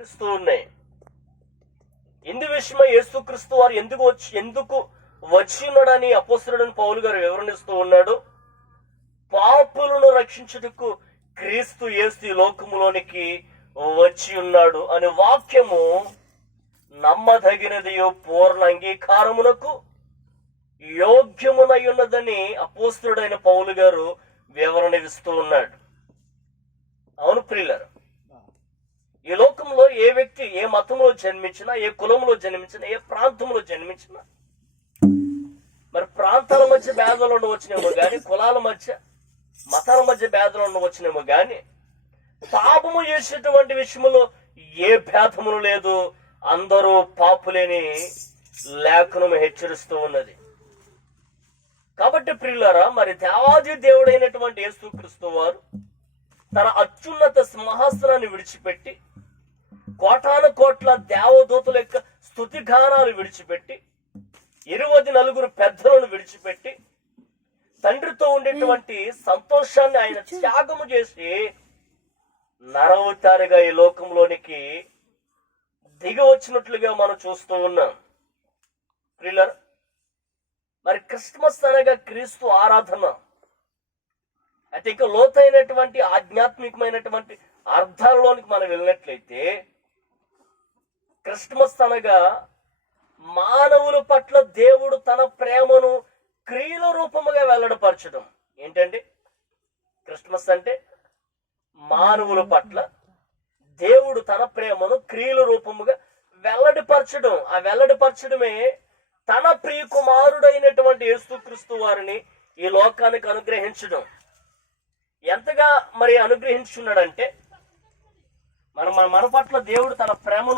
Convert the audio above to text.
క్రీస్తు ఉన్నాయి. ఇందు విషయమై యేసుక్రీస్తు వారు ఎందుకు వచ్చి ఎందుకు వచ్చి ఉన్నాడని అపోసరుడని పౌలు గారు వివరణిస్తూ ఉన్నాడు. పాపులను రక్షించుటకు క్రీస్తు యేసు లోకములోనికి వచ్చి ఉన్నాడు అనే వాక్యము నమ్మదగినది పూర్ణ అంగీకారమునకు యోగ్యమునై ఉన్నదని అపోస్తుడైన పౌలు గారు వివరణ ఇస్తూ ఉన్నాడు. అవును ప్రియులరు ఈ లోకంలో ఏ వ్యక్తి ఏ మతంలో జన్మించినా ఏ కులంలో జన్మించినా ఏ ప్రాంతంలో జన్మించినా మరి ప్రాంతాల మధ్య భేదాలు ఉండవచ్చునేమో కానీ కులాల మధ్య మతాల మధ్య భేదాలు ఉండవచ్చునేమో కానీ పాపము చేసేటువంటి విషయంలో ఏ భేదములు లేదు. అందరూ పాపులేని లేఖనం హెచ్చరిస్తూ ఉన్నది. కాబట్టి ప్రియులరా మరి దేవాది దేవుడైనటువంటి యేసుక్రీస్తు వారు తన అత్యున్నత సింహాసనాన్ని విడిచిపెట్టి కోటాను కోట్ల దేవదూతల యొక్క స్థుతిగానాలు విడిచిపెట్టి ఇరువది నలుగురు పెద్దలను విడిచిపెట్టి తండ్రితో ఉండేటువంటి సంతోషాన్ని ఆయన త్యాగము చేసి నరవతారిగా ఈ లోకంలోనికి దిగి వచ్చినట్లుగా మనం చూస్తూ ఉన్నాం. ప్రిల్లర్ మరి క్రిస్మస్ అనగా క్రీస్తు ఆరాధన. అయితే ఇక లోతైనటువంటి ఆధ్యాత్మికమైనటువంటి అర్థాలలోనికి మనం వెళ్ళినట్లయితే క్రిస్మస్ అనగా మానవుల పట్ల దేవుడు తన ప్రేమను క్రియల రూపముగా వెల్లడపరచడం. ఏంటండి? క్రిస్మస్ అంటే మానవుల పట్ల దేవుడు తన ప్రేమను క్రియల రూపముగా వెల్లడిపరచడం. ఆ వెల్లడిపరచడమే తన ప్రియ కుమారుడైనటువంటి యేసుక్రీస్తు వారిని ఈ లోకానికి అనుగ్రహించడం. ఎంతగా మరి అనుగ్రహించున్నాడంటే మన మన పట్ల దేవుడు తన ప్రేమను